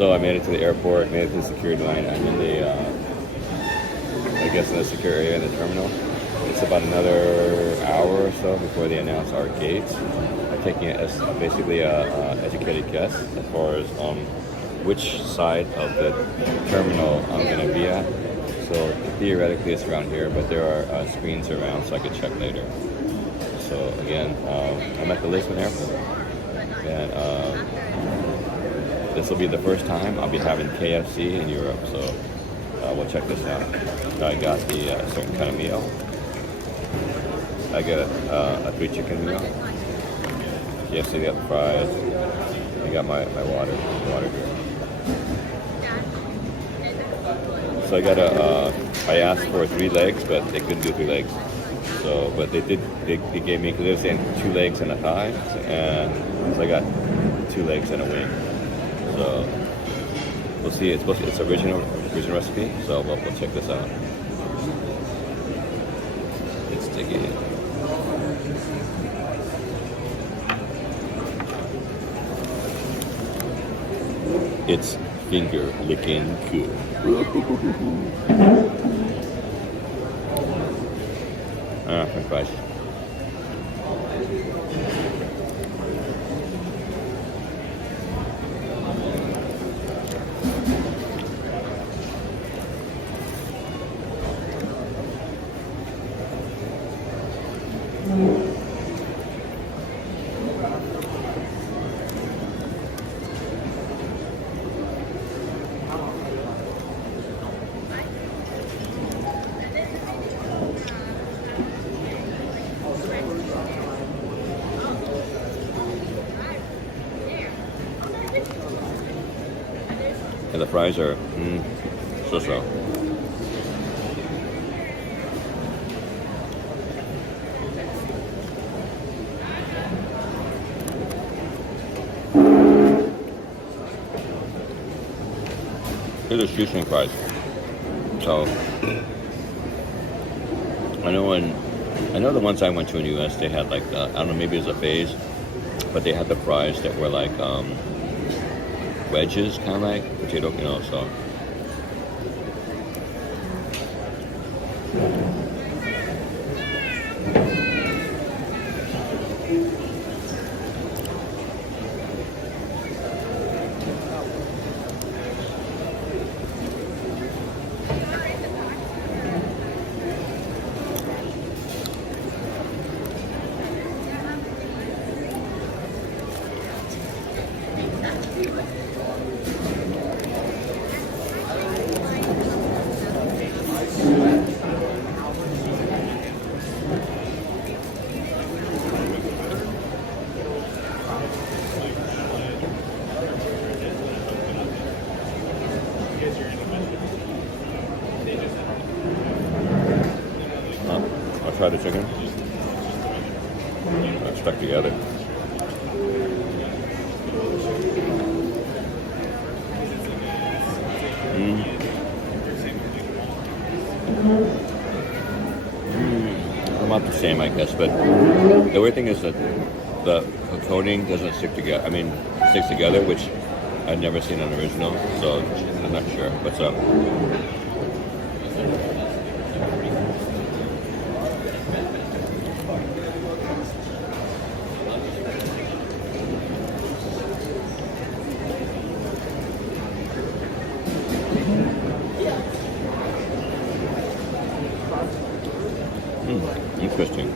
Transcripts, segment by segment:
So I made it to the airport, made it to the security line. I'm in the, I guess in the secure area in the terminal. It's about another hour or so before they announce our gates. I'm taking it as basically a educated guess as far as which side of the terminal I'm going to be at. So theoretically it's around here, but there are screens around so I could check later. So again, I'm at the Lisbon airport, and this will be the first time I'll be having KFC in Europe. So we'll check this out. I got the certain kind of meal. I got a 3 chicken meal. KFC got the fries. I got my water here. So I got I asked for 3 legs, but they couldn't do 3 legs. So, but they gave me, because they were saying 2 legs and a thigh, and so I got 2 legs and a wing. So we'll see. It's original recipe. So we'll check this out. Let's dig in. It's finger licking good. French fries. And the fries are so-so. These are shoestring fries. So I know the ones I went to in the US, they had like I don't know, maybe it was a phase, but they had the fries that were like wedges, kind of like potato, so. I'll try the chicken. It's stuck together. About the same, I guess, but the weird thing is that the coating doesn't stick together. I mean, it sticks together, which I've never seen on original, so I'm not sure what's up. Interesting.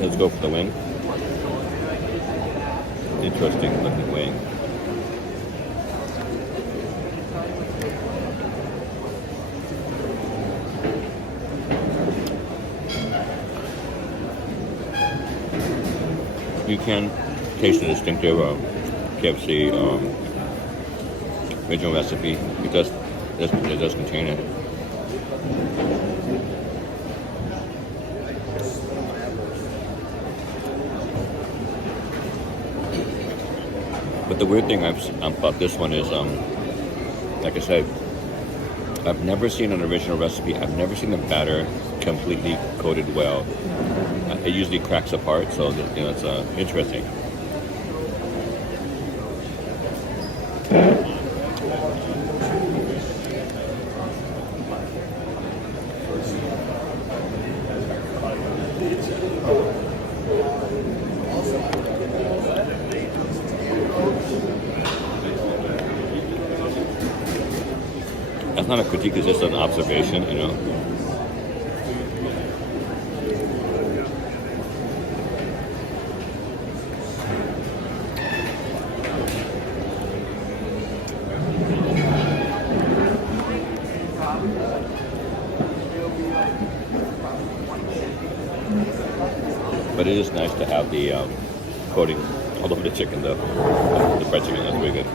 Let's go for the wing. Interesting looking wing. You can taste the distinctive KFC original recipe because it does contain it. But the weird thing about this one is, like I said, I've never seen an original recipe. I've never seen the batter completely coated well. It usually cracks apart, so that, it's interesting. That's not a critique, it's just an observation, But it is nice to have the coating all over the chicken, the fried chicken. That's really good.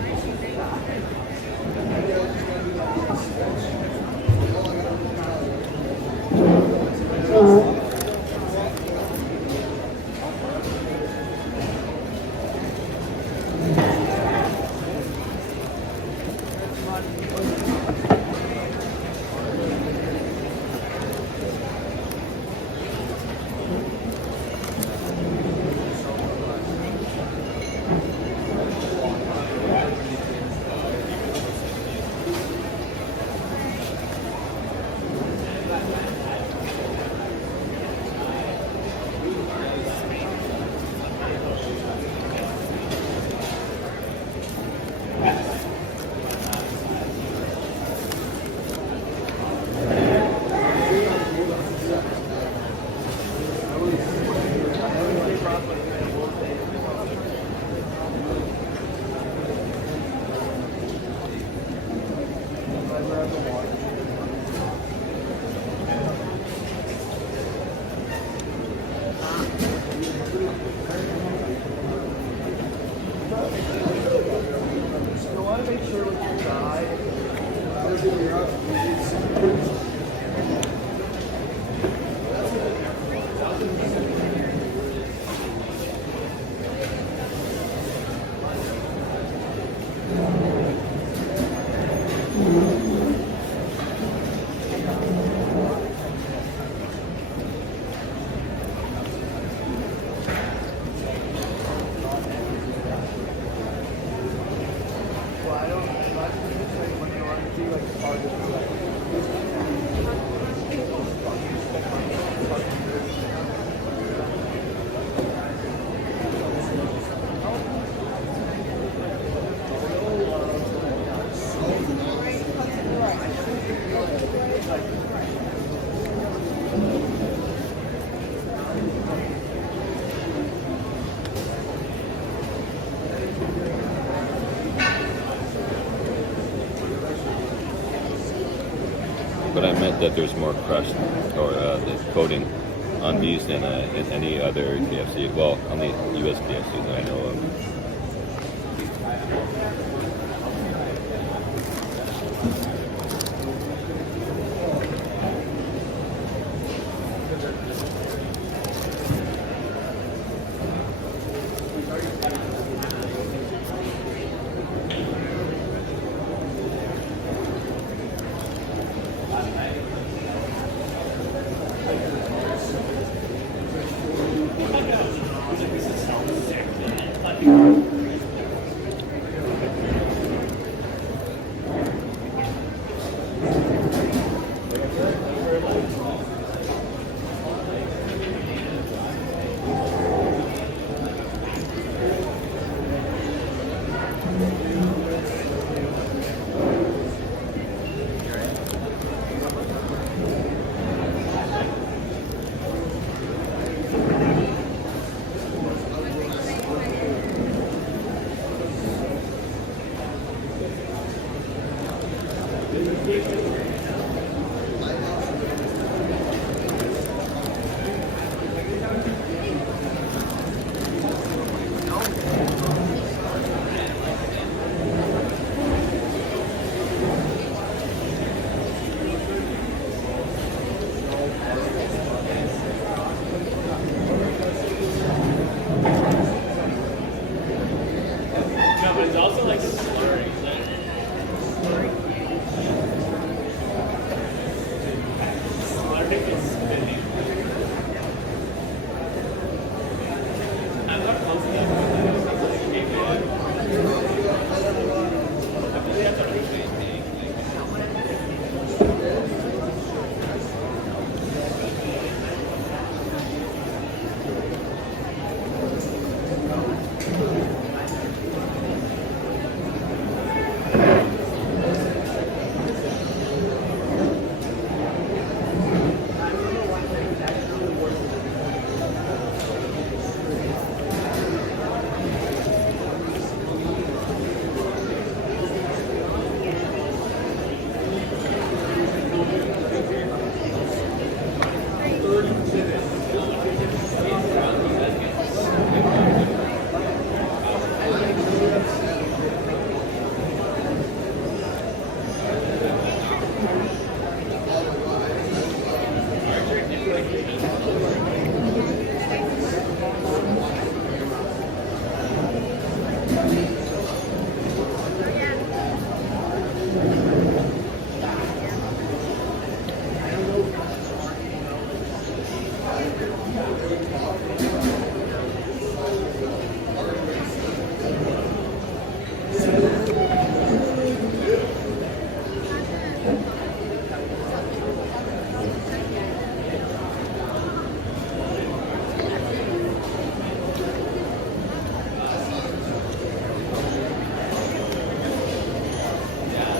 But I meant that there's more crust or the coating on these than in any other KFC. Well, on the US KFC that I know of.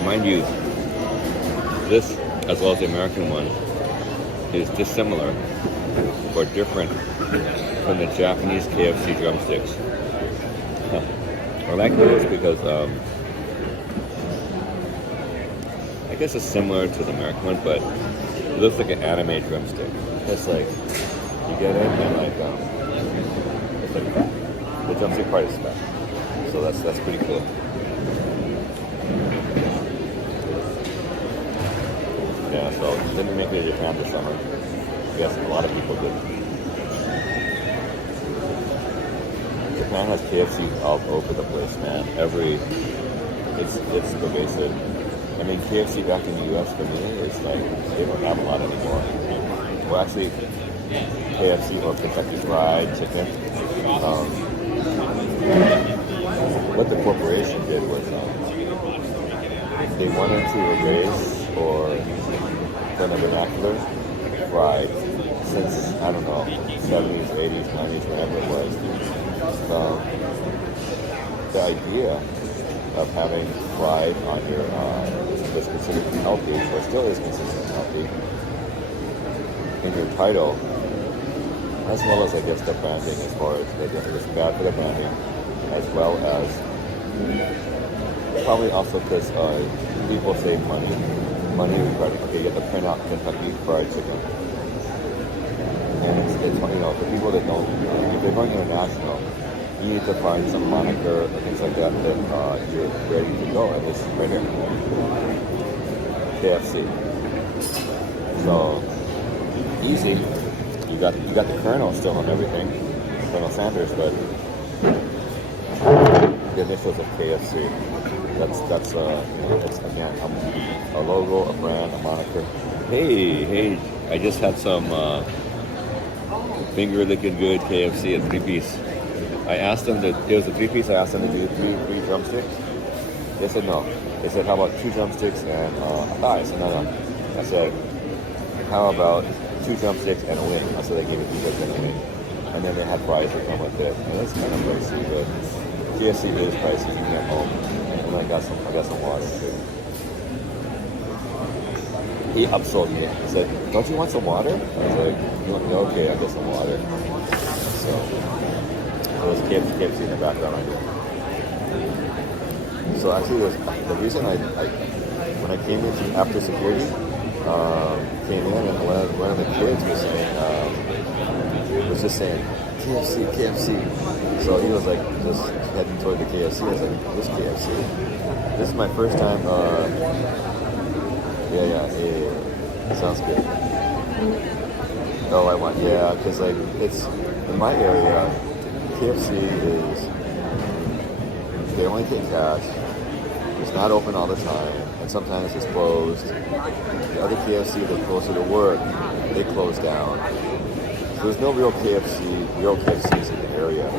Mind you, this, as well as the American one, is dissimilar or different from the Japanese KFC drumsticks. I like those because I guess it's similar to the American one, but it looks like an anime drumstick. It's like, you get it and like, it's like that. The drumstick part is fat. So that's pretty cool. Yeah, so didn't make it to Japan this summer. I guess a lot of people did. Japan has KFC all over the place, man. It's pervasive. I mean, KFC back in the US for me, it's like they don't have a lot anymore. Well, actually, KFC or Kentucky Fried Chicken. What the corporation did was they wanted to erase or turn the vernacular fried since, I don't know, 70s, 80s, 90s, whatever it was. The idea of having fried on your was considered healthy, or still is considered healthy, in your title, as well as, I guess, the branding, as far as it was bad for the branding, as well as probably also because people save money. Okay, you have to print out Kentucky Fried Chicken. And it's you know, for people that don't, if they're going international, you need to find some moniker or things like that that you're ready to go. And this is right here, KFC. So easy. You got the Colonel still on everything, Colonel Sanders, but the initials of KFC. That's again a logo, a brand, a moniker. Hey, I just had some finger licking good KFC at 3-piece. I asked them it was a 3-piece. I asked them to do three drumsticks. They said no. They said, how about 2 drumsticks and a thigh? I said no. I said, how about 2 drumsticks and a wing? I said they gave me 2 drumsticks and a wing. And then they had fries that come with it. And it's kind of pricey, but KFC is pricey. You can get home. And I got some water too. He upsold me. He said, don't you want some water? I was like, okay, I'll get some water. So, there was KFC in the background right here. So actually, the reason when I came in after security, came in and one of the kids was just saying, KFC. So he was like just heading toward the KFC. I was like, this KFC? This is my first time. Yeah. Sounds good. Oh, I want, because like it's in my area, KFC is, they only take cash. It's not open all the time, and sometimes it's closed. The other KFC that's closer to work they closed down. So there's no real KFCs in the area.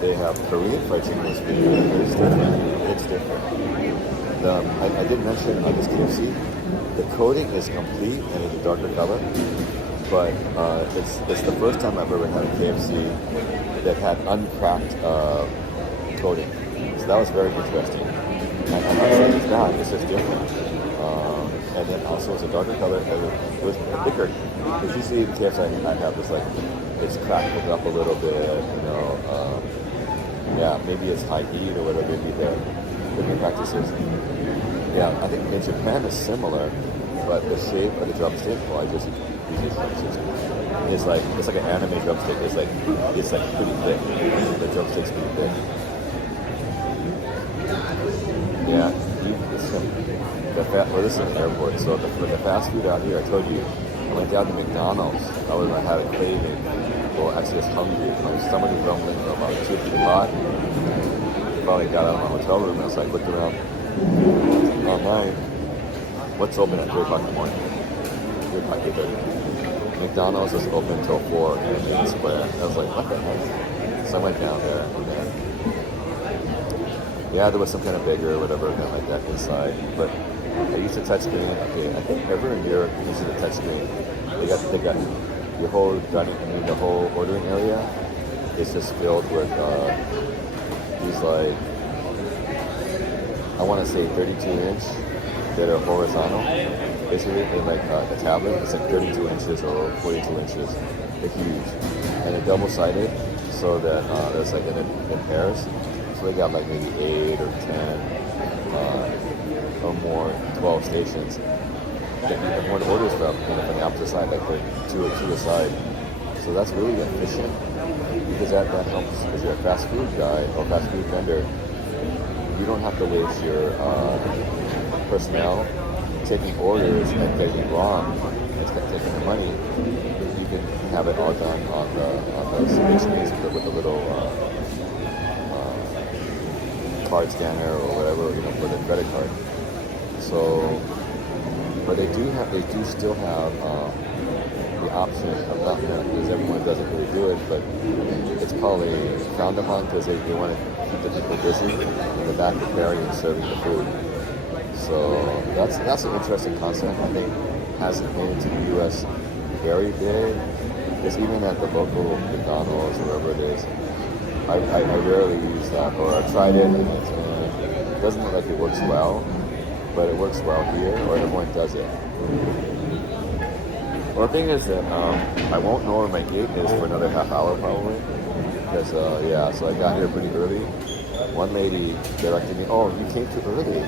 They have Korean fried chicken is pretty good. It's different. It's different. I did mention on this KFC, the coating is complete and it's a darker color, but it's the first time I've ever had a KFC that had uncracked coating. So that was very interesting. And I'm not saying it's bad, it's just different. And then also it's a darker color and it was thicker. Because usually the KFC I have is like, it's cracked up a little bit, you know. Yeah, maybe it's high heat or whatever, maybe the cooking practices. Yeah, I think in Japan it's similar, but the shape of the drumstick, well, I just use these drumsticks. It's like an anime drumstick. It's like pretty thick. The drumstick's pretty thick. Yeah, this is an airport. So for the fast food out here, I told you, I went down to McDonald's. I had a craving. Well, actually, I was hungry. Somebody rumbling about 2 feet a lot. Finally got out of my hotel room and I was like, looked around online. What's open at 3 o'clock in the morning? 3 o'clock, 3:30. McDonald's is open until 4 in the square. I was like, what the heck? So I went down there and yeah, there was some kind of bagel or whatever kind of like that inside. But I used the touchscreen. Okay, I think everywhere in Europe uses the touchscreen. They got the whole the whole ordering area is just filled with these like, I want to say 32-inch that are horizontal. Basically, in like a tablet, it's like 32 inches or 42 inches. They're huge, and they're double-sided, so that it's like in pairs. So they got like maybe 8 or 10 or more, 12 stations. Everyone orders from the opposite side, like two aside. So that's really efficient because that helps. If you're a fast food guy or fast food vendor, you don't have to waste your personnel taking orders and getting it wrong and taking the money. You can have it all done on those screens with a little card scanner or whatever, for the credit card. So, but they do still have the option of not, because everyone doesn't really do it, but it's probably frowned upon because they want to keep the people busy in the back preparing and serving the food. So that's an interesting concept. I think hasn't made it to the U.S. very big, because even at the local McDonald's or wherever it is, I rarely use that, or I've tried it and it doesn't look like it works well, but it works well here, or everyone does it. Well, the thing is that I won't know where my gate is for another half hour probably, because so I got here pretty early. One lady directed me, "Oh, you came too early.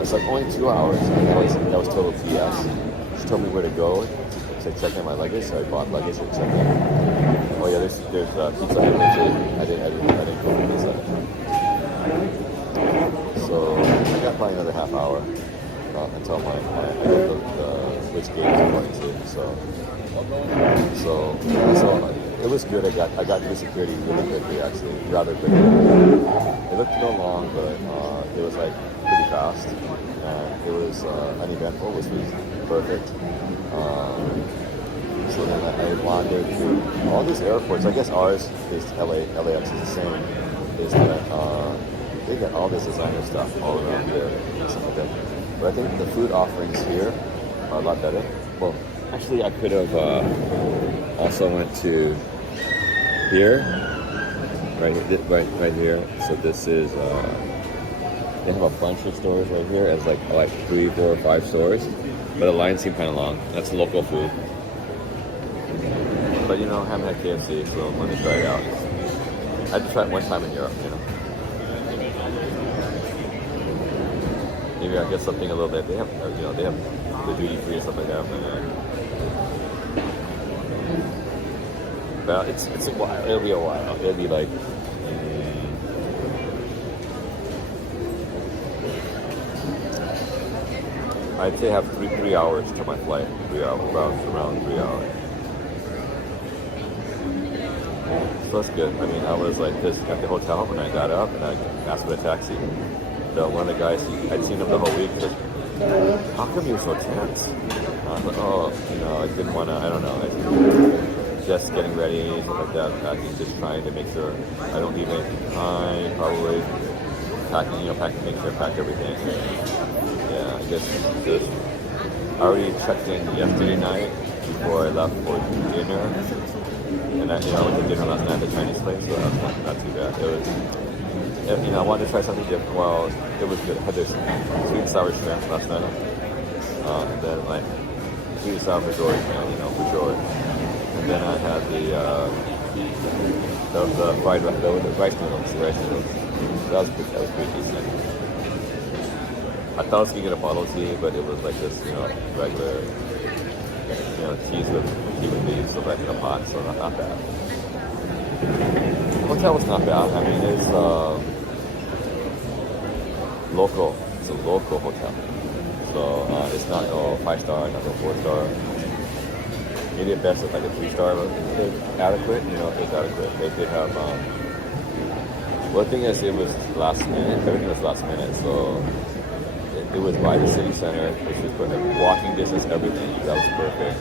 It's like only 2 hours," and that was total BS. She told me where to go to check in my luggage, so I bought luggage and checked in. Oh yeah, there's pizza here too. I didn't go for pizza. So I got probably another half hour until I get which gate I'm going to. So it was good. I got through security really quickly, actually, rather quickly. It looked a little long, but it was like pretty fast, and it was uneventful, which was perfect. So then I wandered through all these airports. I guess ours is LAX is the same. Is that they got all this designer stuff all around here and stuff like that. But I think the food offerings here are a lot better. Well, actually, I could have also went to here, right here. So this is they have a bunch of stores right here. It's like 3, 4, 5 stores, but the line seemed kind of long. That's local food. But I haven't had KFC, so let me try it out. I had to try it one time in Europe, Maybe I get something a little bit. They have the duty free and stuff like that. But it's a while. It'll be a while. It'll be like. I'd say I have 3 hours to my flight. 3 hours, around 3 hours. So that's good. I mean, I was like this at the hotel when I got up and I asked for a taxi. One of the guys, I'd seen him the whole week. Like, how come you're so tense? I thought, oh, I didn't want to. I don't know. Just getting ready and stuff like that. Packing, just trying to make sure I don't leave anything behind. Probably packing, make sure I pack everything. Yeah, I guess just I already checked in yesterday night before I left for dinner, and I went to dinner last night at the Chinese place, so that's not too bad. It was, I wanted to try something different. Well, it was good. I had this sweet and sour shrimp last night, and then like sweet and sour majority, for sure. And then I had the fried the rice noodles. That was pretty decent. I thought I was gonna get a bottle of tea, but it was like this, regular, teas with leaves, so like in a pot, so not bad. The hotel was not bad. I mean, it's local. It's a local hotel, so it's not 5-star, not 4-star. Maybe at best it's like a 3-star, but it's adequate. It's adequate. They did have. Well, the thing is, it was last minute. Everything was last minute, so it was by the city center, which was perfect. Walking distance, everything. That was perfect.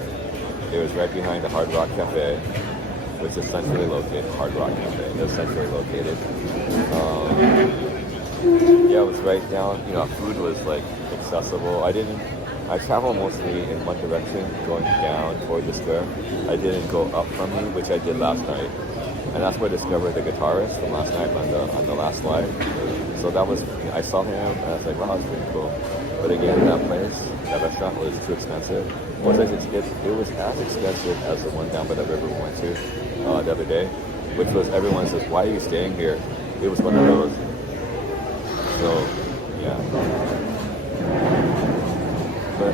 It was right behind the Hard Rock Cafe, which is centrally located. Hard Rock Cafe. It's centrally located. Yeah, it was right down. Food was like accessible. I travel mostly in one direction, going down toward the square. I didn't go up from me, which I did last night. And that's where I discovered the guitarist from last night on the last slide. So that was, I saw him and I was like, wow, that's pretty cool. But again, that restaurant was too expensive. It was as expensive as the one down by the river we went to the other day, which was everyone says, why are you staying here? It was one of those. So, yeah. But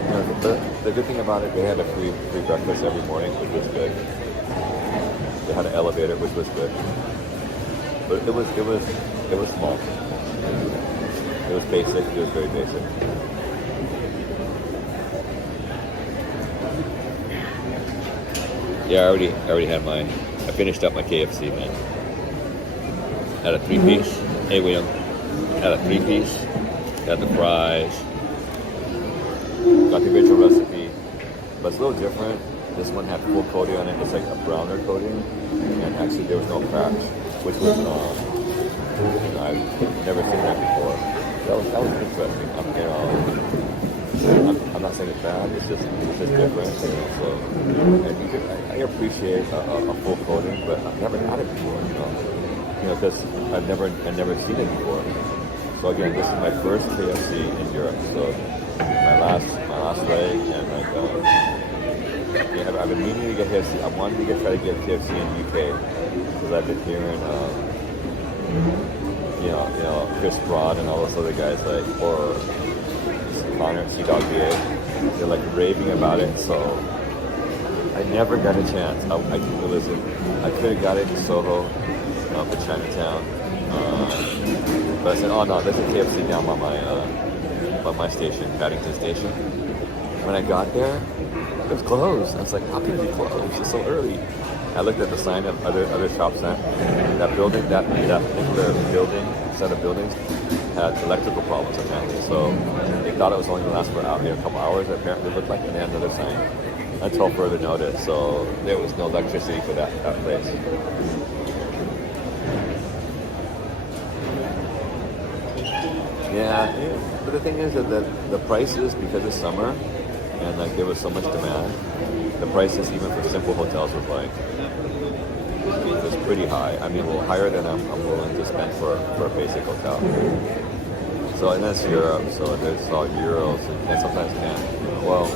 the good thing about it, they had a free breakfast every morning, which was good. They had an elevator, which was good. But it was small. It was basic. It was very basic. Yeah, I already had I finished up my KFC, man. Had a 3-piece. Hey, William. Had a 3-piece. Got the fries. Got the original recipe. But it's a little different. This one had full coating on it. It's like a browner coating. And actually there was no cracks, which was, I've never seen that before. That was interesting. I'm not saying it's bad. It's just different. So I appreciate a full coating, but I've never had it before. Because I've never seen it before. So again, this is my first KFC in Europe. So my last leg, and like I've been meaning to get KFC. I wanted to try to get KFC in UK because I've been hearing Chris Broad and all those other guys or Connor CWA, they're like raving about it. So I never got a chance. I could have got it in Soho, in Chinatown, but I said, oh no, there's a KFC down by my station, Paddington Station. When I got there, it was closed. I was like, how can it be closed? It's so early. I looked at the sign of other shops that building, that particular building, set of buildings, had electrical problems apparently. So they thought it was only going to last for a couple hours. Apparently it looked like, and they had another sign until further notice. So there was no electricity for that place. Yeah, but the thing is that the prices, because it's summer and like there was so much demand, the prices even for simple hotels was pretty high. I mean, higher than I'm willing to spend for a basic hotel. So and that's Europe, so there's all euros and sometimes yen. Well,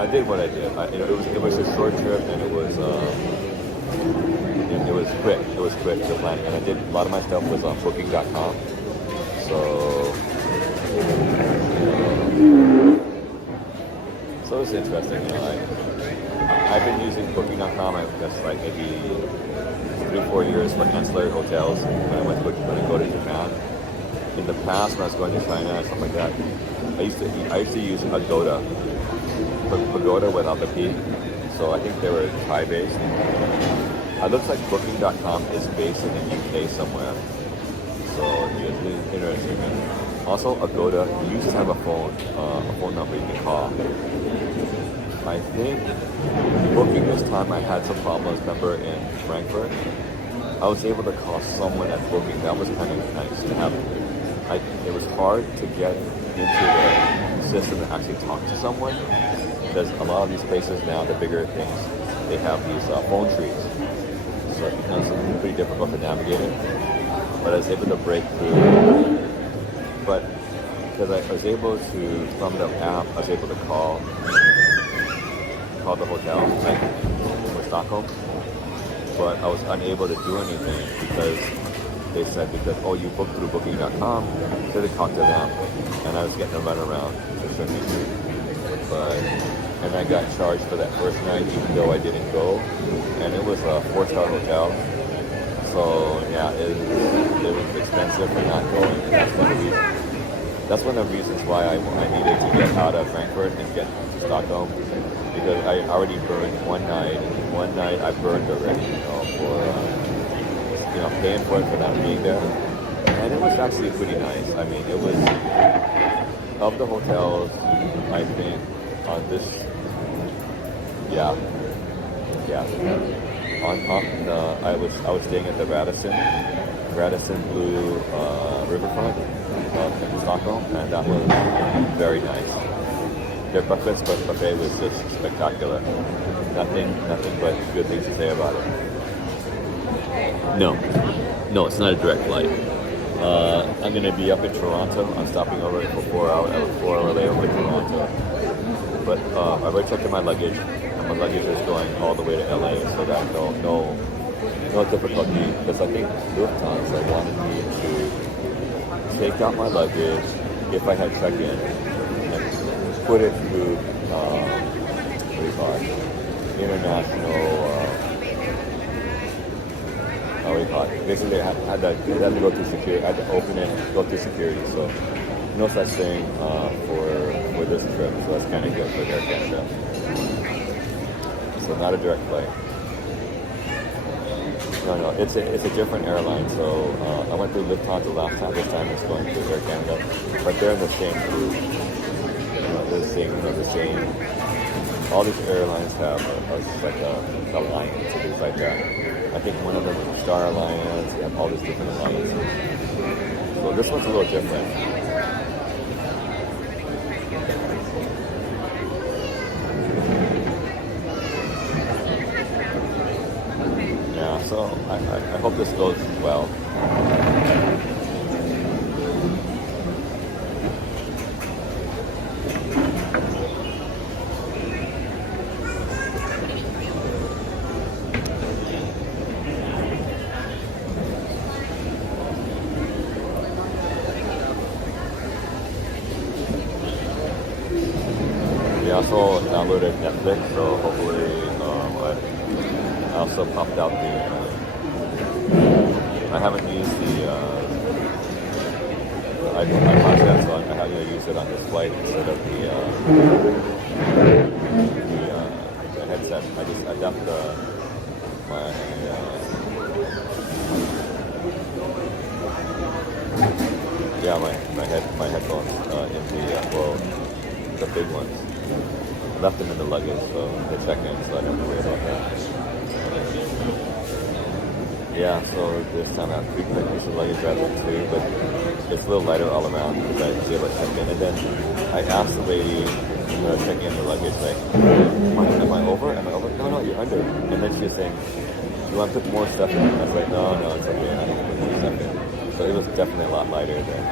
I did what I did. It was a short trip and it was quick. It was quick to plan, and I did a lot of my stuff was on Booking.com. So it's interesting. I've been using Booking.com. I guess like maybe 3-4 years for ancillary hotels when I go to Japan. In the past, when I was going to China and stuff like that, I used to use Pagoda without the P. So I think they were Thai based. It looks like Booking.com is based in the UK somewhere. So it's interesting. Also, Agoda, you used to have a phone number you can call. I think booking this time I had some problems. Remember in Frankfurt, I was able to call someone at booking. That was kind of nice to have. It was hard to get into the system and actually talk to someone because a lot of these places now, the bigger things, they have these phone trees, so it becomes pretty difficult to navigate it. But I was able to break through. But because I was able to, from the app, I was able to call the hotel, like for Stockholm, but I was unable to do anything because they said oh, you booked through booking.com, so they talked to them, and I was getting a runaround for certain. But and I got charged for that first night even though I didn't go, and it was a 4-star hotel, so yeah, it was expensive for not going. And that's one of the reasons why I needed to get out of Frankfurt and get to Stockholm, because I already burned one night. One night I burned already, for paying for it for not being there. And it was actually pretty nice. I mean, it was, of the hotels, I think, on this, yeah. I was staying at the Radisson Blue Riverfront in Stockholm, and that was very nice. Their breakfast buffet was just spectacular. Nothing but good things to say about it. No, it's not a direct flight. I'm gonna be up in Toronto. I'm stopping over for 4 hours. I have a 4-hour layover in Toronto. But I've already checked in my luggage, and my luggage is going all the way to LA, so that no difficulty. Because I think Lufthansa wanted me to take out my luggage if I had check-in and put it through what do you call it? International. What do you call it? Basically, I had to go through security. I had to open it, go through security. So no such thing for this trip. So that's kind of good for Air Canada. So not a direct flight. No, it's a different airline. So I went through Lufthansa last time. This time it's going through Air Canada, but they're in the same group. They're the same. All these airlines have like a alliance and things like that. I think one of them is Star Alliance. They have all these different alliances. So this one's a little different. Yeah, so I hope this goes well. I also downloaded Netflix, so hopefully I also popped out the. I haven't used the iPod yet, so I'm going to use it on this flight instead of the headset. I dumped my headphones in the big ones. I left them in the luggage, so they check in, so I don't have to worry about that. Yeah, so this time I have 3 pieces of luggage rather than 2, but it's a little lighter all around because I was able to check in. And then I asked the lady checking in the luggage, like, am I over? No, you're under. And then she was saying, you want to put more stuff in? I was like, no, it's okay, I don't put more stuff in. So it was definitely a lot lighter than,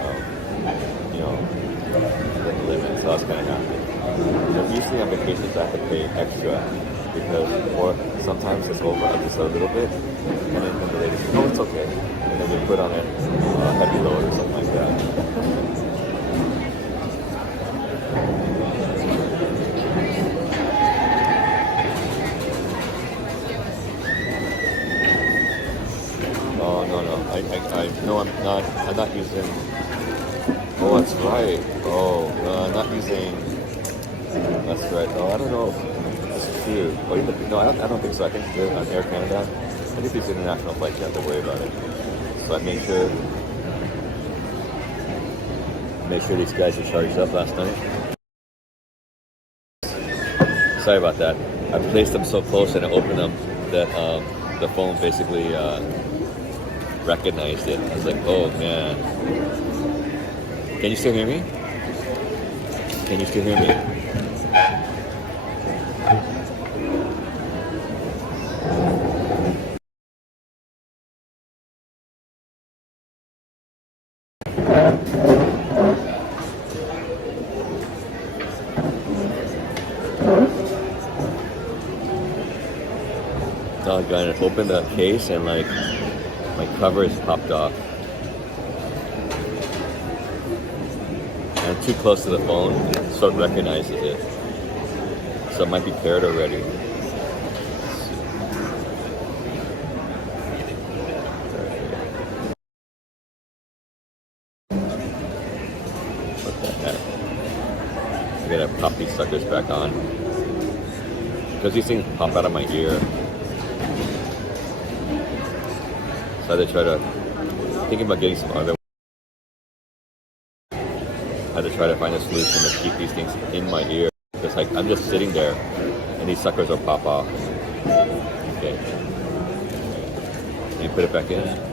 the limit, so I was kind of happy. Usually on vacations I have to pay extra because, or sometimes it's over just a little bit, and then the lady says, "Oh, it's okay," and then we put on it heavy load or something like that. Oh no, I'm not using. Oh, that's right. Oh, no, I'm not using. That's right. Oh, I don't know if that's true. Oh, no, I don't think so. I think on Air Canada, I think these international flights, you have to worry about it. So I made sure. Make sure these guys are charged up last night. Sorry about that. I placed them so close and I opened them that the phone basically recognized it. I was like, oh man. Can you still hear me? Can you still hear me? Oh god, I opened the case and like my cover is popped off. I'm too close to the phone, so it recognizes it. So it might be paired already. What the heck? I gotta pop these suckers back on. Because these things pop out of my ear. So I had to try to, thinking about getting some other. I had to try to find a solution to keep these things in my ear. Because like I'm just sitting there and these suckers will pop off. Okay. Can you put it back in?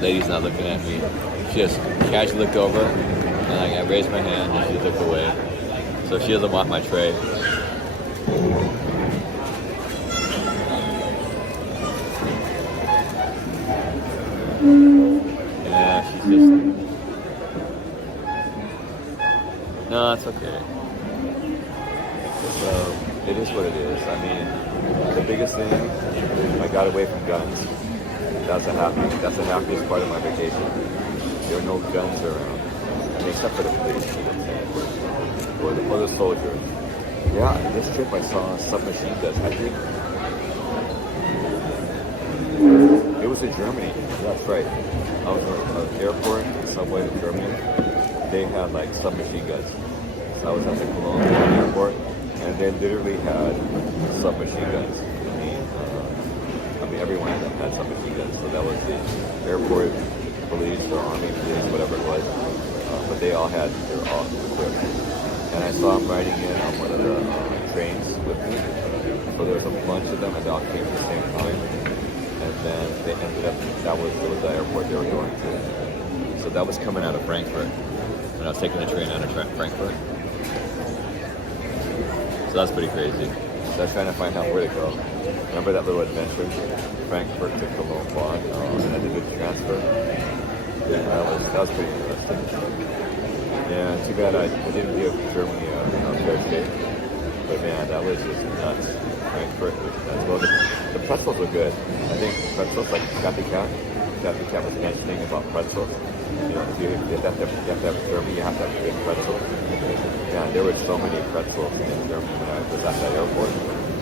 Lady's not looking at me. She just casually looked over, and like I raised my hand, and she looked away. So she doesn't want my tray. Yeah, she's just. No, it's okay. So it is what it is. I mean, the biggest thing, I got away from guns. That's the happiest part of my vacation. There are no guns around, I mean, except for the police, or the soldiers. Yeah, this trip I saw submachine guns. I think it was in Germany. That's right. I was at an airport, subway in Germany. They had like submachine guns. So I was at the Cologne airport, and they literally had submachine guns. I mean, everyone had submachine guns. So that was the airport police or army police, whatever it was. But they were all equipped. And I saw them riding in on one of the trains with me. So there was a bunch of them, and they all came at the same time. And then they ended up, that was the airport they were going to. So that was coming out of Frankfurt. And I was taking the train out of Frankfurt. So that's pretty crazy. So I was trying to find out where to go. Remember that little adventure? Frankfurt to Cologne Bonn, and I did the transfer. Yeah, that was pretty interesting. Yeah, too bad I didn't give Germany a fair shake. But man, that was just nuts. Frankfurt was nuts. Well, the pretzels were good. I think pretzels, like Kathy Cat was mentioning about pretzels. You know, if you have to have Germany, you have to have good pretzels. Yeah, there were so many pretzels in Germany when I was at that airport.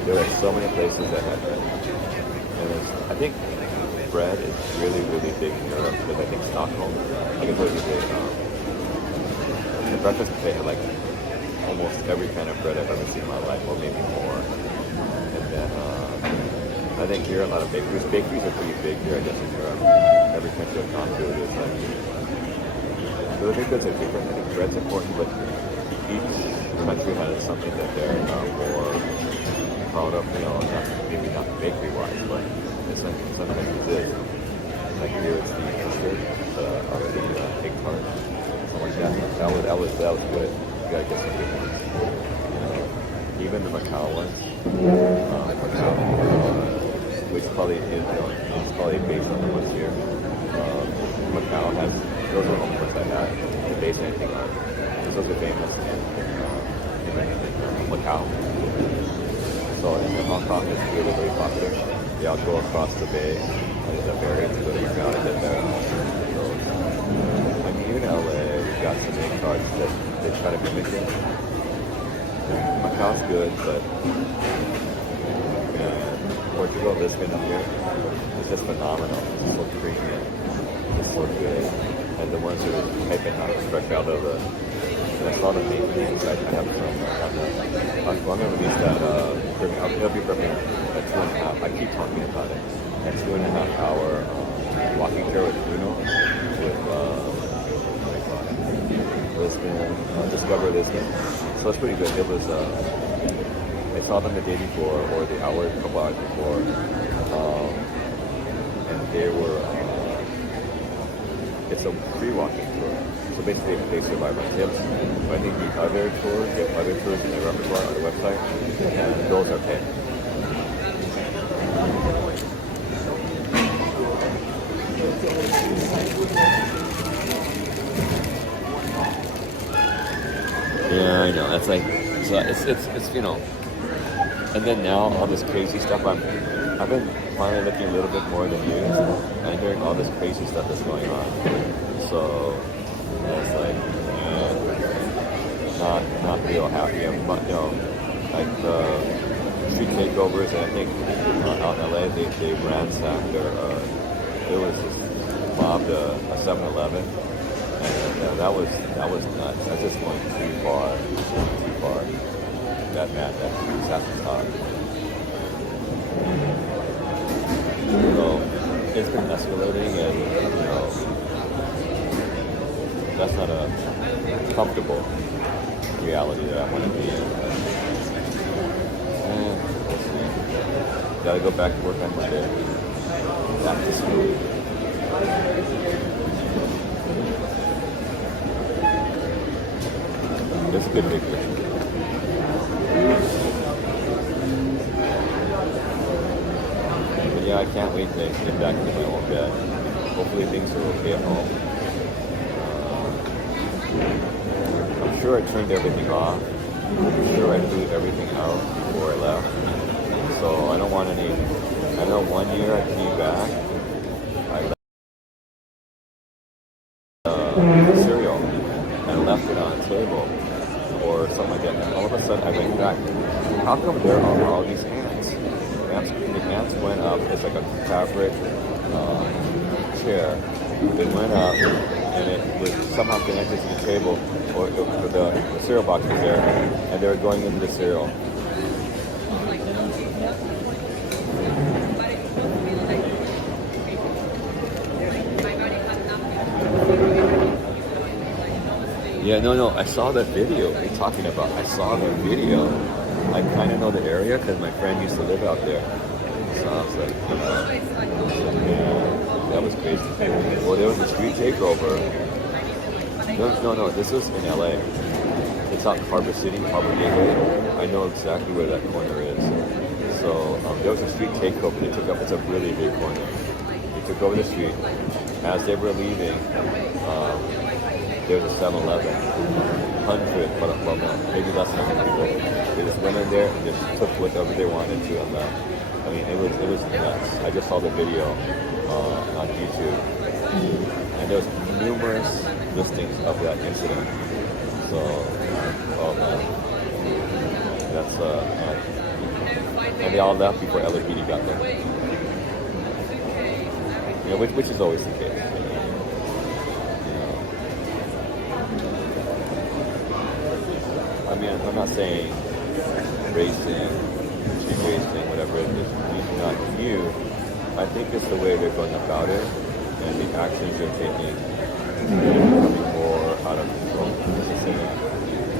There were so many places that had bread. And I think bread is really, really big in Europe because I think Stockholm, like it's really big. The breakfast buffet had like almost every kind of bread I've ever seen in my life, or maybe more. And then I think here a lot of bakeries. Bakeries are pretty big here, I guess, in Europe. Every country I've gone to it is like. So the big goods are different. I think bread's important, but each country has something that they're more proud of, you know, maybe not bakery-wise, but in some countries it is. Like here it's the custard, or the egg tart, something like that. That was good. You gotta get some good ones. Even the Macau ones, which probably is probably based on the ones here. Macau has those are the only ones I had to base anything on. Because those are famous in Macau. So in Hong Kong, it's really very popular. Yeah, I'll go across the bay, the barrier to go to Macau to get there. I mean, even in LA, we've got some main cards that they try to mimic it. Macau's good, but Portugal, Lisbon up here, it's just phenomenal. It's just so premium. It's just so good. And the ones that are typing out fresh out of the. And I saw the main things. I have some. I'm going to release that. It'll be premiere at 2.5. I keep talking about it. At 2.5 hour walking tour with Bruno, with Lisbon, Discover Lisbon. So it's pretty good. It was. I saw them the day before, or the hour, a couple hours before, and they were. It's a free walking tour, so basically they survive on tips. But I think the other tours, they have other tours in their repertoire on the website, and those are paid. Yeah, I know. That's like, so it's you know. And then now all this crazy stuff. I've been finally looking a little bit more in the news and hearing all this crazy stuff that's going on. So it's like, not real happy. But you know, like the street takeovers. And I think out in LA they ransacked there was this mobbed a 7-Eleven, and that was nuts. That's just going too far. That assassin's hot. So it's been escalating, and you know that's not a comfortable reality that I want to be in. We'll see. Gotta go back to work on Monday. Back to school. It's a good vacation. But yeah, I can't wait to get back to my own bed. Hopefully things are okay at home. I'm sure I turned everything off. I'm sure I threw everything out before I left. So I don't want any. I know one year I came back, I left cereal and left it on a table or something like that. And all of a sudden I went back. How come there are all these ants? The ants went up. It's like a fabric chair. It went up and it was somehow connected to the table, or the cereal box was there, and they were going into the cereal. Yeah, no, I saw that video you're talking about. I saw the video. I kind of know the area because my friend used to live out there. So I was like, yeah, that was crazy. Well, there was a street takeover. No, this was in LA. It's out in Harbor City, Harbor Gateway. I know exactly where that corner is. So there was a street takeover. They took up, it's a really big corner. They took over the street. As they were leaving, there was a 7-Eleven, 100, well, maybe less than 100 people. They just went in there and just took whatever they wanted to and left. I mean, it was nuts. I just saw the video on YouTube, and there was numerous listings of that incident. So, oh man, that's and they all left before LAPD got there. You know, which is always the case. I mean, I'm not saying racing, street racing, whatever it is, not new. I think it's the way they're going about it, and the actions they're taking becoming more out of control.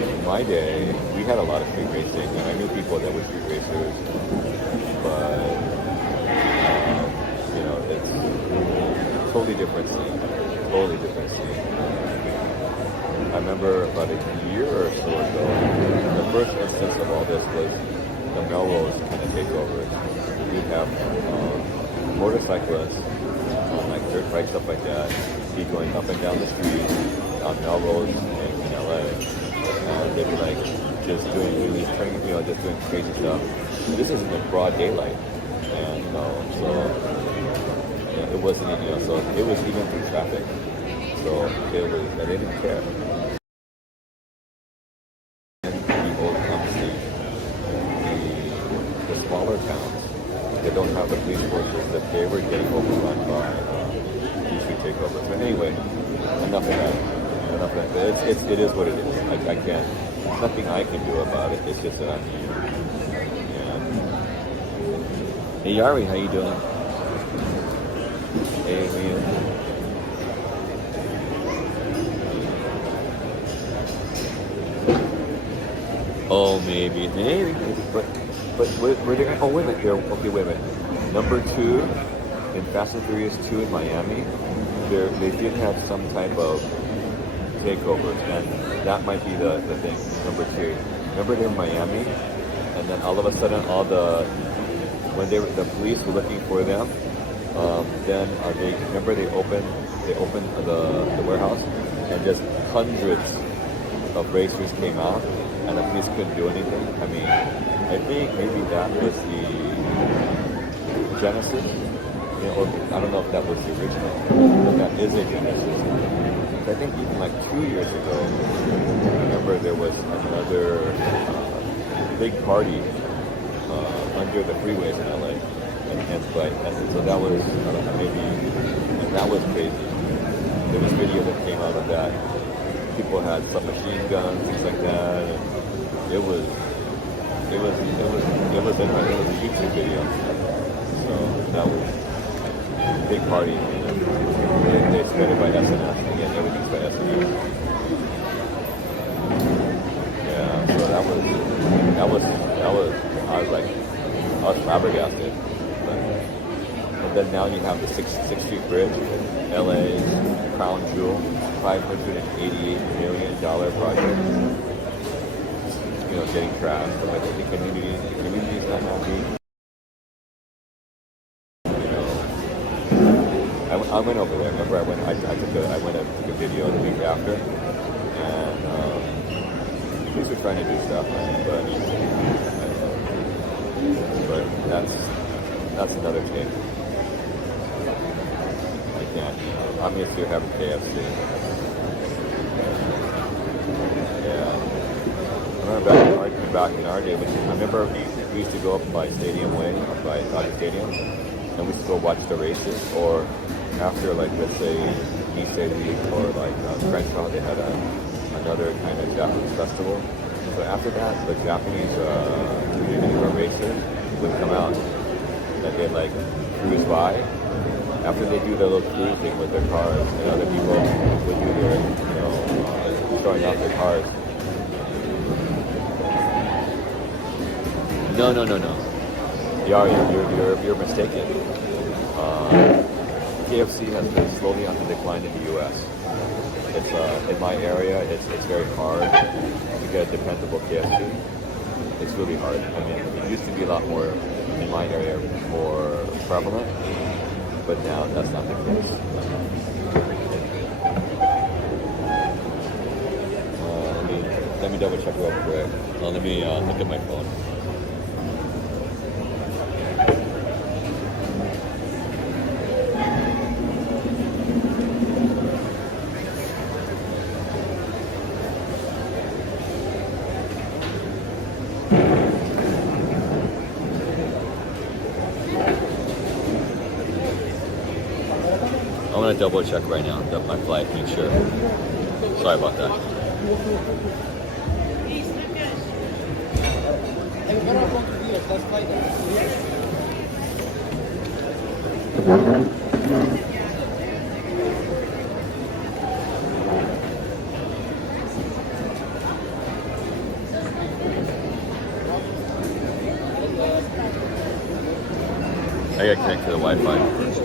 In my day, we had a lot of street racing, and I knew people that were street racers, but you know, it's a totally different scene. I remember about a year or so ago, the first instance of all this was the Melrose kind of takeovers. We'd have motorcyclists on like dirt bikes, stuff like that, be going up and down the street on Melrose in LA, and they'd be like just doing these training, just doing crazy stuff. This is in the broad daylight, and so it wasn't, so it was even through traffic. So it was, and they didn't care. And the old upstate, the smaller towns that don't have the police forces, that they were getting overrun by these street takeovers. But anyway, enough of that. Enough of that. It is what it is. I can't. Nothing I can do about it. It's just that I'm here. Yeah. Hey Yari, how you doing? Hey Liam. Oh, maybe, but were they going? Oh, wait a minute. Okay, wait a minute. Number 2 in Fast and Furious 2 in Miami, they did have some type of takeovers, and that might be the thing. Number 2. Remember they're in Miami, and then all of a sudden, when the police were looking for them, then remember they opened the warehouse, and just hundreds of racers came out. And the police couldn't do anything. I mean, I think maybe that was the genesis. Or I don't know if that was the original, but that is a genesis. I think even like 2 years ago, I remember there was another big party under the freeways in LA, and so that was that was crazy. There was video that came out of that. People had submachine guns, things like that. And it was a YouTube video. So that was a big party. They spread it by SNS. Again, everything's by SNS. Yeah, so that was I was flabbergasted. But then now you have the 6th Street Bridge, LA's crown jewel, $588 million project. Getting trashed. But I think the community's not happy. I went over there. Remember, I went and took a video the week after, and police were trying to do stuff, but that's another thing. I can't. I'm used to having KFC. Yeah. I remember back in our day, I remember we used to go up by Stadium Way, up by Dodger Stadium, and we used to go watch the races, or after, like, let's say, Nisei Week, or like Crenshaw, they had another kind of Japanese festival. So after that, the Japanese racers would come out, and they'd like cruise by. After they do their little cruising with their cars, and other people would do their, showing off their cars. No. You're mistaken. KFC has been slowly on the decline in the U.S. It's in my area. It's very hard to get a dependable KFC. It's really hard. I mean, it used to be a lot more in my area, more prevalent, but now that's not the case. Let me double check real quick. Let me look at my phone. I'm gonna double check right now that my flight, make sure. Sorry about that. I gotta connect to the Wi-Fi first.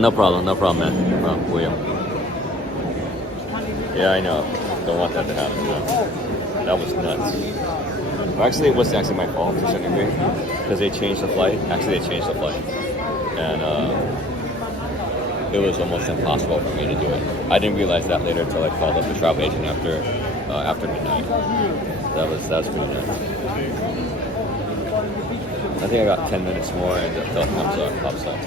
No problem, man. No problem, William. Yeah, I know. Don't want that to happen. No. That was nuts. Well, actually, it wasn't actually my fault to some degree because they changed the flight. Actually, they changed the flight, and it was almost impossible for me to do it. I didn't realize that later until I called up the travel agent after midnight. That was pretty nuts. I think I got 10 minutes more and the film pops up.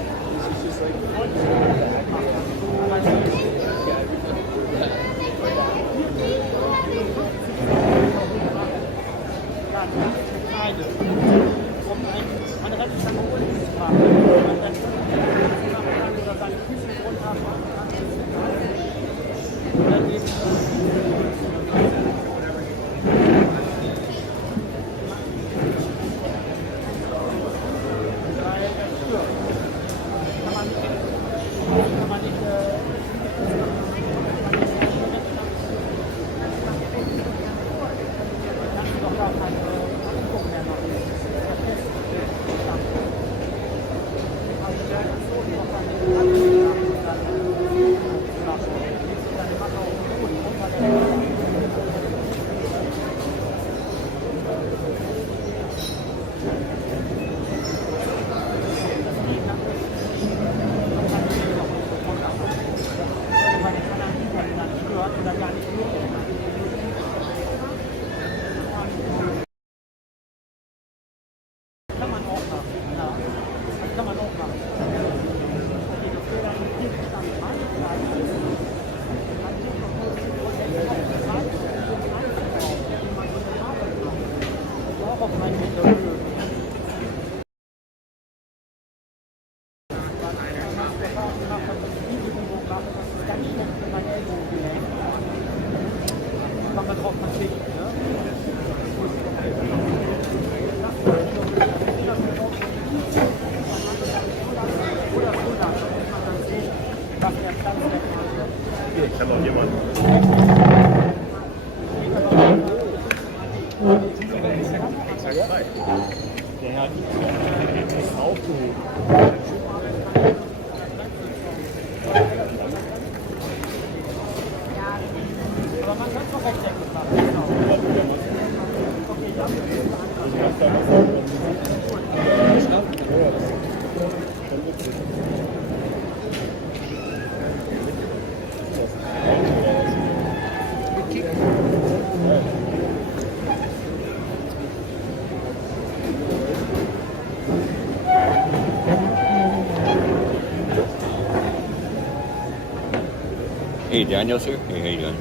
Hey, Daniel's here. Hey, how you doing?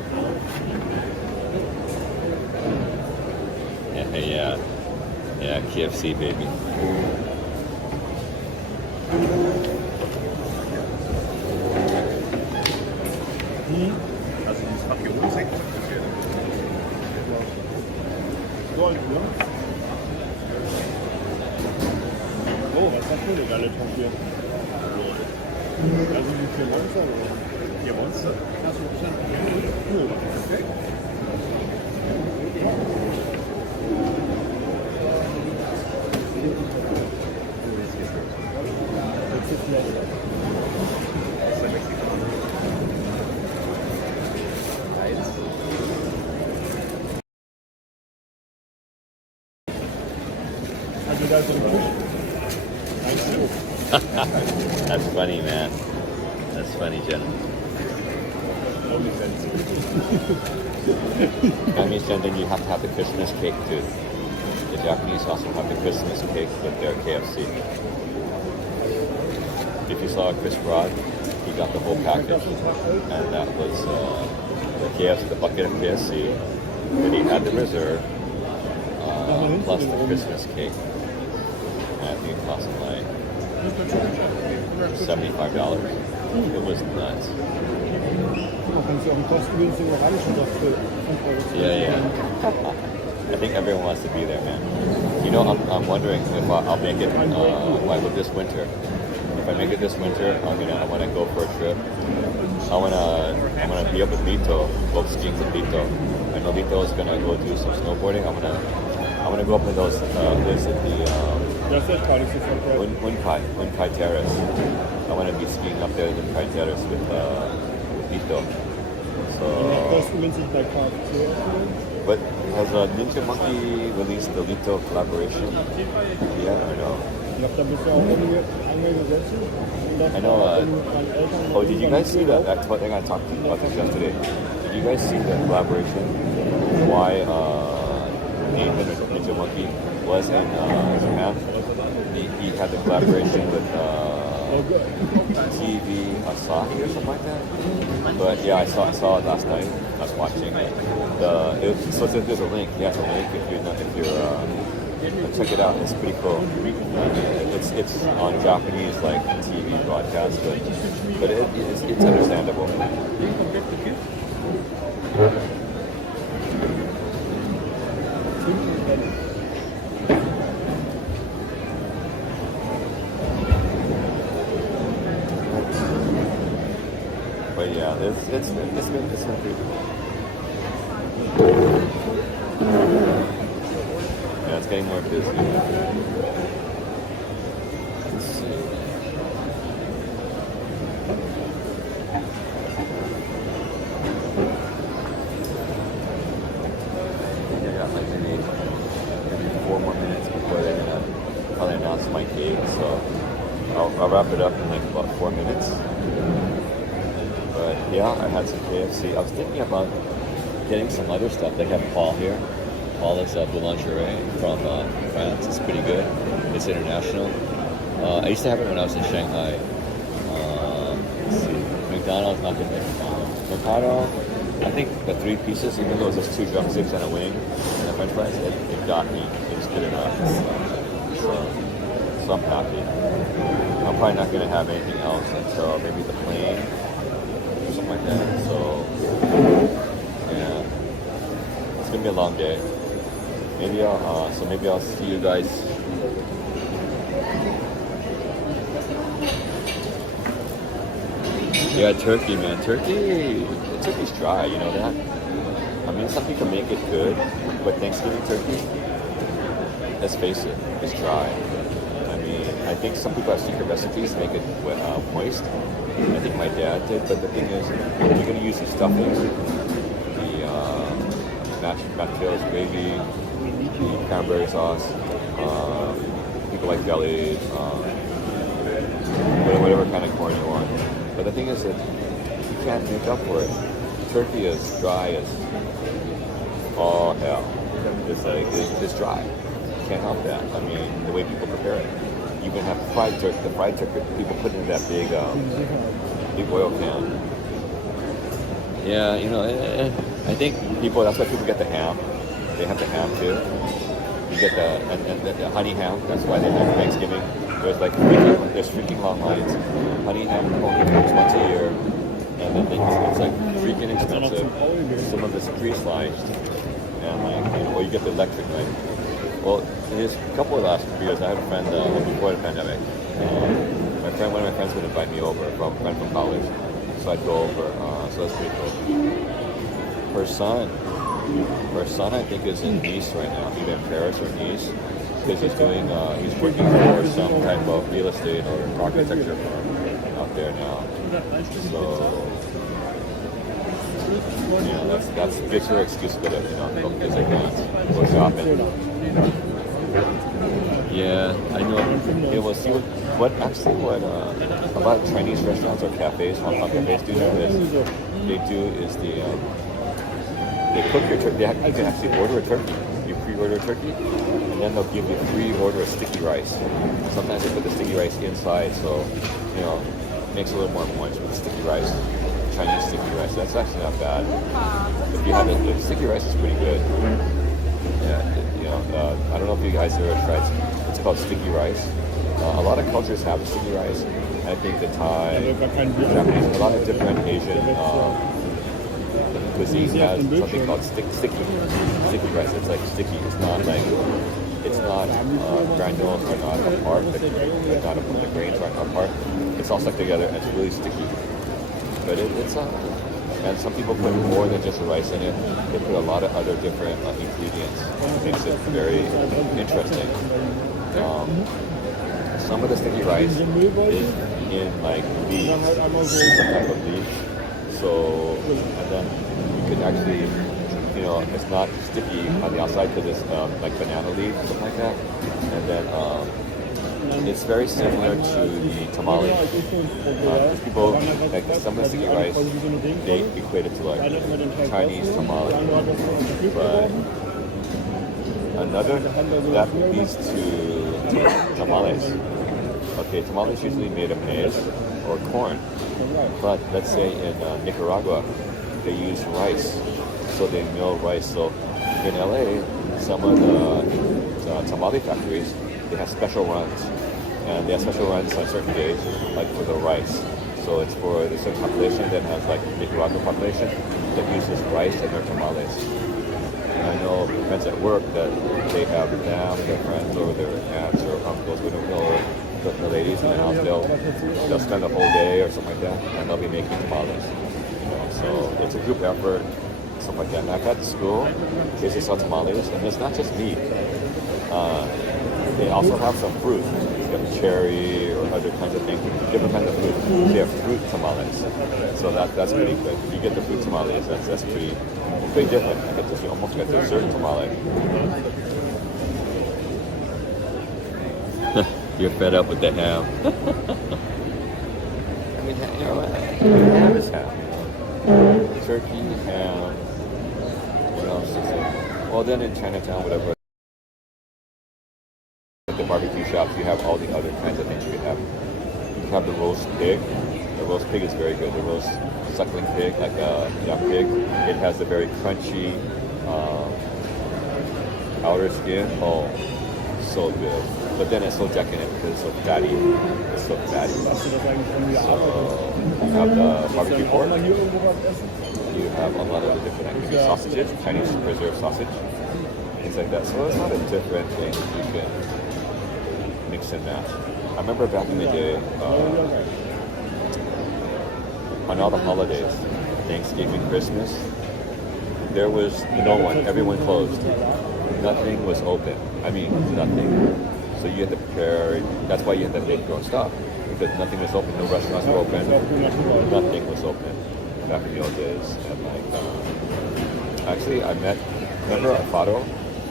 Yeah, KFC, baby. Also dieses Mafiosi. Gold, ne? Oh, was hast du denn alle Papier? Also die 4 Monster oder? 4 Monster? Achso, cool. Okay. That's funny, man. That's funny, Jenna. makes sense. That means then you have to have the Christmas cake too. The Japanese also have the Christmas cake with their KFC. If you saw Chris Broad, he got the whole package, and that was the KFC, the bucket of KFC. Then he had the reserve, plus the Christmas cake. And I think it cost him like $75. It was nuts. Yeah. I think everyone wants to be there, man. You know, I'm wondering if I'll make it like with this winter. If I make it this winter, I wanna go for a trip. I wanna be up with Lito, go skiing with Lito. I know Lito is gonna go do some snowboarding. I wanna go up in those visit the Winkai Terrace. I wanna be skiing up there in Winkai Terrace with Lito. So. But has Ninja Monkey released the Lito collaboration yet or no? I know. Oh, did you guys see that? That's what I talked about this yesterday. Did you guys see the collaboration? Why Nathan or Ninja Monkey was in Japan? He had the collaboration with TV Asahi or something like that. But yeah, I saw it last night. I was watching it. So there's a link. He has a link if you're check it out. It's pretty cool. It's on Japanese like TV broadcast, but it's understandable. But yeah, it's been pretty cool. Yeah, it's getting more busy. Let's see. I got like maybe 4 more minutes before they're gonna probably announce my gate, so I'll wrap it up in like about 4 minutes. But yeah, I had some KFC. I was thinking about getting some other stuff. They have Paul here. Paul is boulangerie from France. It's pretty good. It's international. I used to have it when I was in Shanghai. Let's see. McDonald's, not good McDonald's. Mercado, I think the 3 pieces, even though it was just 2 drumsticks and a wing and a french fries, it got me. It was good enough. So I'm happy. I'm probably not going to have anything else until maybe the plane or something like that. So, yeah. It's going to be a long day. Maybe I'll see you guys. Yeah, turkey, man. Turkey's dry, you know that? I mean, some people make it good, but Thanksgiving turkey, let's face it, it's dry. I mean, I think some people have secret recipes to make it moist. I think my dad did, but the thing is, you're going to use these stuffings, the mashed potatoes, gravy, the cranberry sauce, people like jelly, whatever kind of corn you want. But the thing is that you can't make up for it. Turkey is dry as all hell. It's like, it's dry. You can't help that. I mean, the way people prepare it. You can have fried turkey. The fried turkey, people put it in that big oil can. Yeah, you know, I think that's why people get the ham. They have the ham too. You get the honey ham. That's why they have Thanksgiving. There's freaking long lines. Honey ham only comes once a year, and then it's like freaking expensive. Some of it's pre-sliced, and or you get the electric knife. Well, in a couple of last years, I had a friend before the pandemic. One of my friends would invite me over, a friend from college, so I'd go over. So that's pretty cool. Her son, I think, is in Nice right now, either in Paris or Nice, because he's working for some type of real estate or architecture firm out there now. So, that's gives her excuse to go visit clients, go shopping. Yeah, I know. It was what about Chinese restaurants or cafes, Hong Kong cafes do this. they do is they cook your turkey. You can actually order a turkey. You pre-order a turkey, and then they'll give you a pre-order of sticky rice. Sometimes they put the sticky rice inside, so it makes a little more punch with the sticky rice. Chinese sticky rice. That's actually not bad. If you have it, the sticky rice is pretty good. Yeah, I don't know if you guys ever tried. It's called sticky rice. A lot of cultures have sticky rice. I think the Thai, Japanese, a lot of different Asian cuisine has something called sticky rice. It's like sticky. It's not granules are not apart. The grains aren't apart. It's all stuck together and it's really sticky. But it's and some people put more than just the rice in it. They put a lot of other different ingredients. It makes it very interesting. Some of the sticky rice is in like leaves, some type of leaves. So, and then you can actually, it's not sticky on the outside because it's like banana leaf, something like that. And then it's very similar to the tamale. Because people, like some of the sticky rice, they equate it to like Chinese tamale. But that leads to tamales. Okay, tamales usually made of maize or corn. But let's say in Nicaragua, they use rice. So they mill rice. So in LA, some of the tamale factories, they have special runs. And they have special runs on certain days, like for the rice. So it's for the certain population that has like Nicaraguan population that uses rice in their tamales. And I know friends at work that they have them, their friends or their aunts or uncles, we don't know, the ladies in the house, they'll spend a whole day or something like that, and they'll be making tamales. So it's a group effort, stuff like that. And I've had to school, they just sell tamales, and it's not just meat. They also have some fruit. They have cherry or other kinds of things, different kinds of fruit. They have fruit tamales. So that's pretty good. If you get the fruit tamales, that's pretty different. You almost get dessert tamale. You're fed up with the ham. I mean, ham is ham. Turkey, ham. What else is there? Well, then in Chinatown, whatever. At the barbecue shops, you have all the other kinds of things you could have. You have the roast pig. The roast pig is very good. The roast suckling pig, like a young pig. It has a very crunchy outer skin. Oh, so good. But then it's so decadent because it's so fatty. It's so fatty. So you have the barbecue pork. You have a lot of the different maybe sausages, Chinese preserved sausage, things like that. So there's a lot of different things you can mix and match. I remember back in the day, on all the holidays, Thanksgiving, Christmas, there was no one. Everyone closed. Nothing was open. I mean, nothing. So you had to prepare. That's why you had to make your own stuff, because nothing was open. No restaurants were open. Nothing was open back in the old days. And like, actually, remember at Fado,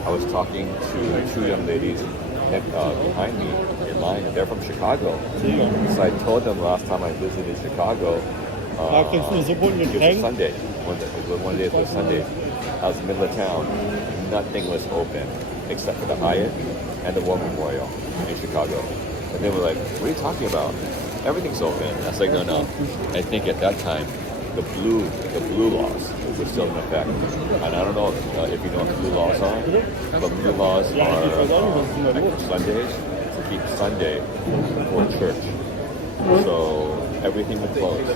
I was talking to two young ladies behind me in line, and they're from Chicago. So I told them last time I visited Chicago, it was a Sunday. One day it was Sunday. I was in the middle of town. Nothing was open except for the Hyatt and the War Memorial in Chicago. And they were like, what are you talking about? Everything's open. I was like, no. I think at that time, the blue laws were still in effect. And I don't know if you know what blue laws are, but blue laws are like Sundays, to keep Sunday for church. So everything was closed.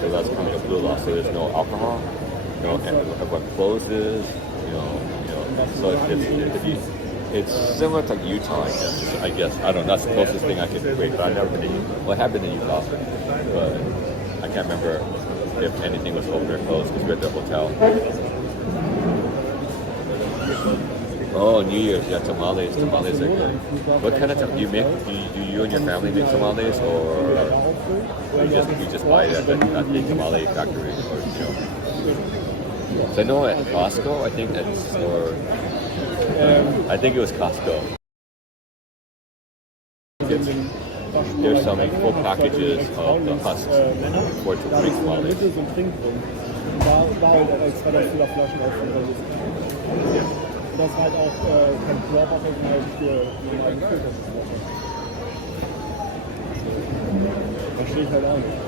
So that's kind of a blue law. So there's no alcohol, everyone closes, so it's similar to like Utah, I guess. I don't know, that's the closest thing I can equate, but I've never been to I have been in Utah, but I can't remember if anything was open or closed because we're at the hotel. Oh, New Year's, yeah, tamales. Tamales are good. What kind of do you make? Do you and your family make tamales, or you just buy it at the tamale factory, So I know at Costco, I think I think it was Costco. they're selling full packages of the husks for Da habe drink ich so in der quality. Mitte so ein Trinkdrink. Und da halt als 200 Flaschen auf von der Liste. Und das war halt auch kein Körper, sondern halt für die normalen Filter. Verstehe ich halt auch nicht.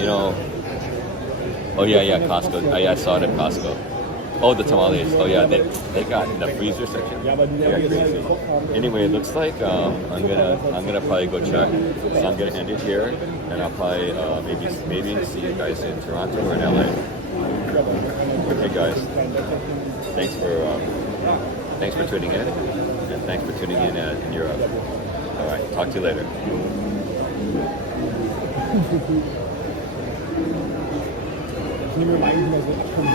You know, oh yeah, Costco. I saw it at Costco. Oh, the tamales. Oh yeah, they got the freezer section. Ja, aber die They got jetzt halt crazy. gekocht haben. Anyway, it looks like I'm gonna probably go check. So I'm gonna end it here, and I'll probably maybe see you guys in Toronto or in LA. Okay, guys. Thanks for tuning in, and thanks for tuning in Europe. All right, talk to you later. Ich nehme mir eigentlich mal so ein Abkommen